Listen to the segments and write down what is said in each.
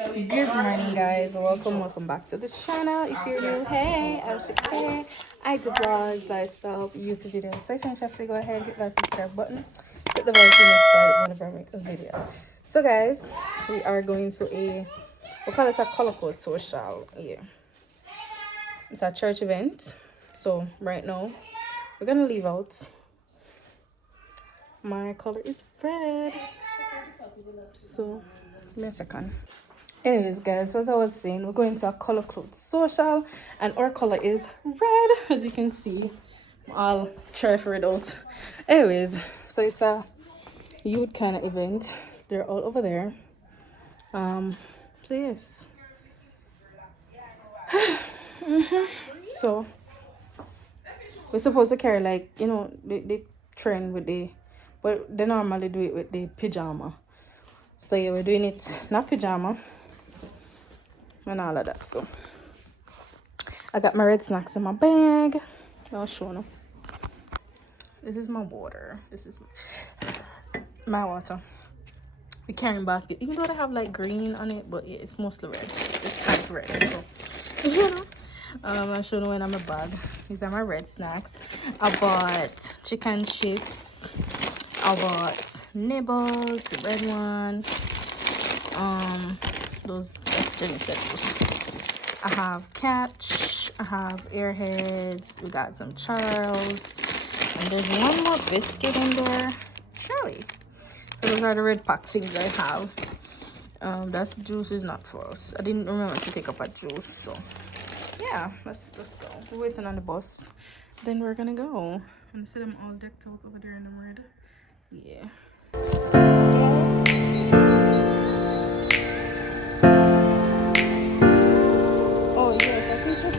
Good morning, guys. Welcome back to the channel. If you're new, hey, I'm Shakira. I do vlogs, lifestyle, YouTube videos. So if you're interested, go ahead, hit that subscribe button, hit the bell to get notified whenever I make a video. So, guys, we are going to we call it a color code social. Yeah, it's a church event. So right now, we're gonna leave out. My color is red. So, give me a second. Anyways, guys, as I was saying, we're going to a color code social, and our color is red, as you can see. I'll try for it out. Anyways, so it's a youth kind of event. They're all over there. So yes. So we're supposed to carry, like, you know, the trend with but they normally do it with the pajama. So yeah, we're doing it not pajama and all of that. So I got my red snacks in my bag. I'll show you. This is my water. This is my water. We carrying basket, even though they have like green on it, but yeah, it's mostly red. It's half red. So you know. I'll show you when I'm a bag. These are my red snacks. I bought chicken chips. I bought nibbles, the red one. Those Jenny said those. I have catch. I have airheads. We got some Charles, and there's one more biscuit in there. Surely. So those are the red pack things I have. That's juice is not for us. I didn't remember to take up a juice, so yeah, let's go. We're waiting on the bus. Then we're gonna go. And see them all decked out over there in the red. Yeah. Oh yes, I think so.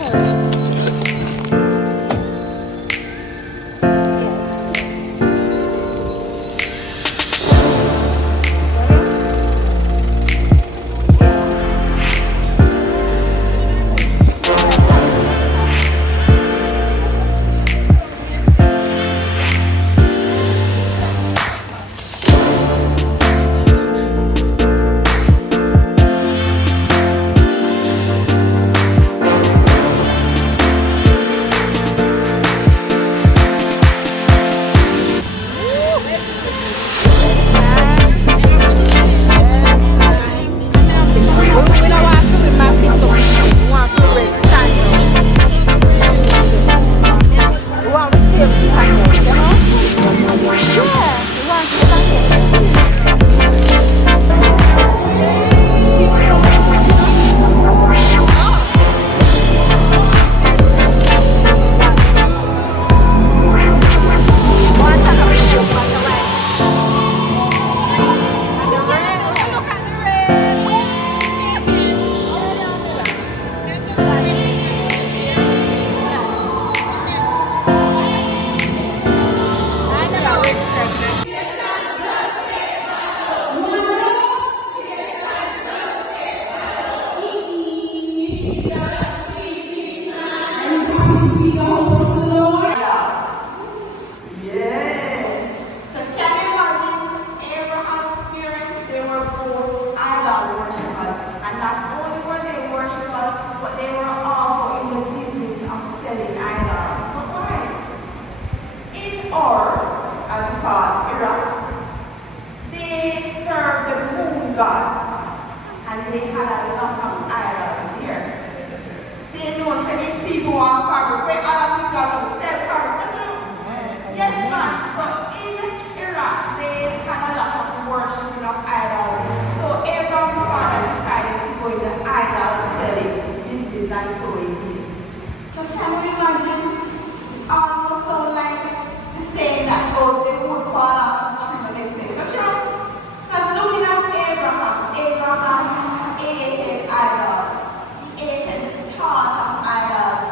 He ate the thought of idols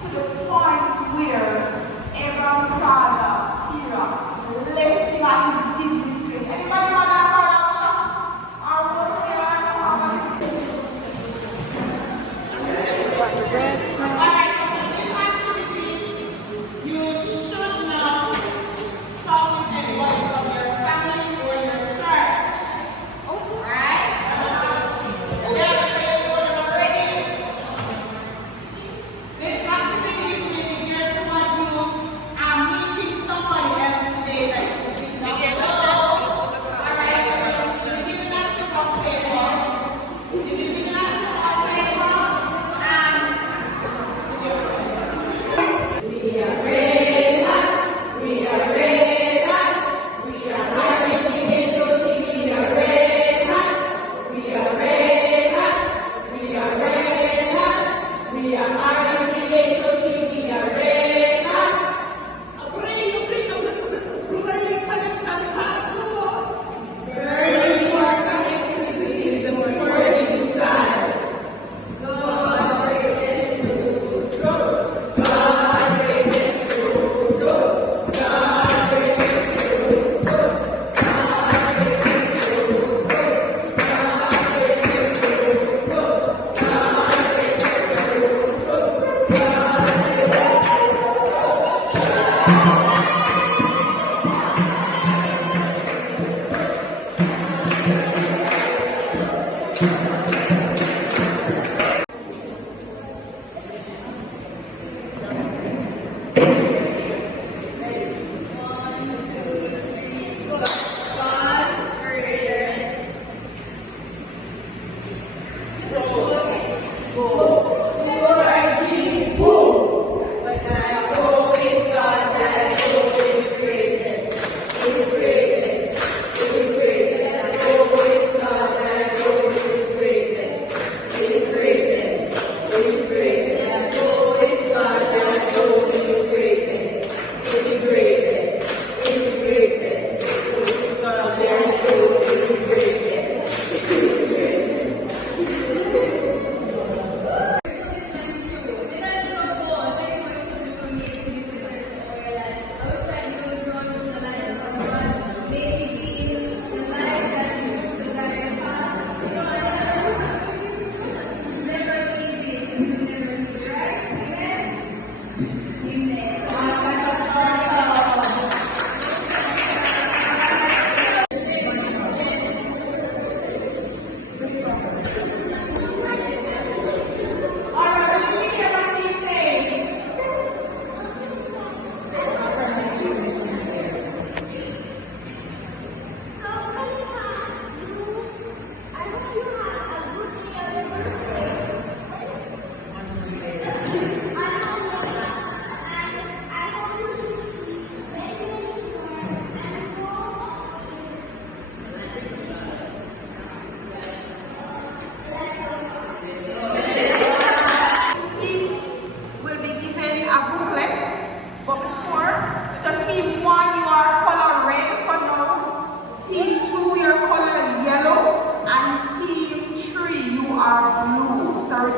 to the point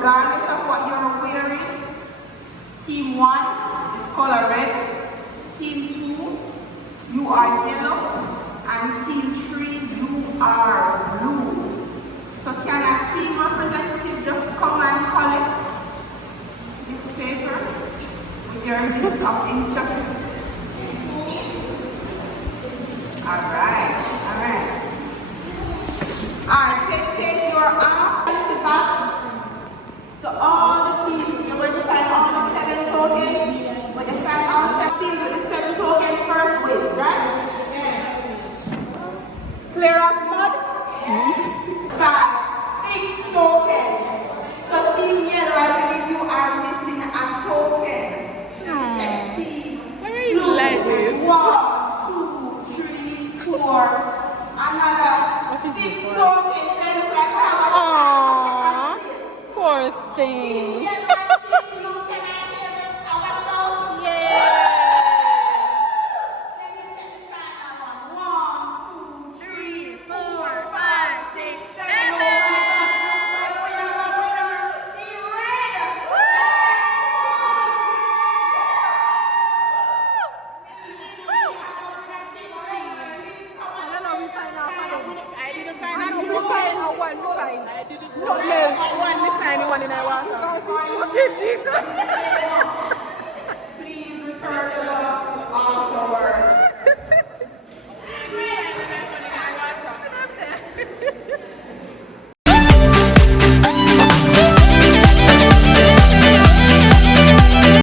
regardless of what you're wearing, team 1 is color red, team 2 you are yellow, and team 3 you are blue. So can a team representative just come and collect this paper with your list of instructions? Alright. Alright, so it says you're on the back. So all the teams, you're going to find all the 7 tokens. But you find all 7 teams with the 7 tokens first wave, right? Clear as mud? 5, 6 tokens. So team yellow, I believe you are missing a token. Check team. Why are you like this? 1, 2, 3, 4. Another 6 tokens. Then look like I have Aww, poor thing. Yay! Let me check the final one. 1, 2, 3, 4, 5, 6, 7. Team red. I don't know if we find out. I didn't find out. We find out one. We find. I didn't find out one. We find one in our water. Okay, Jesus.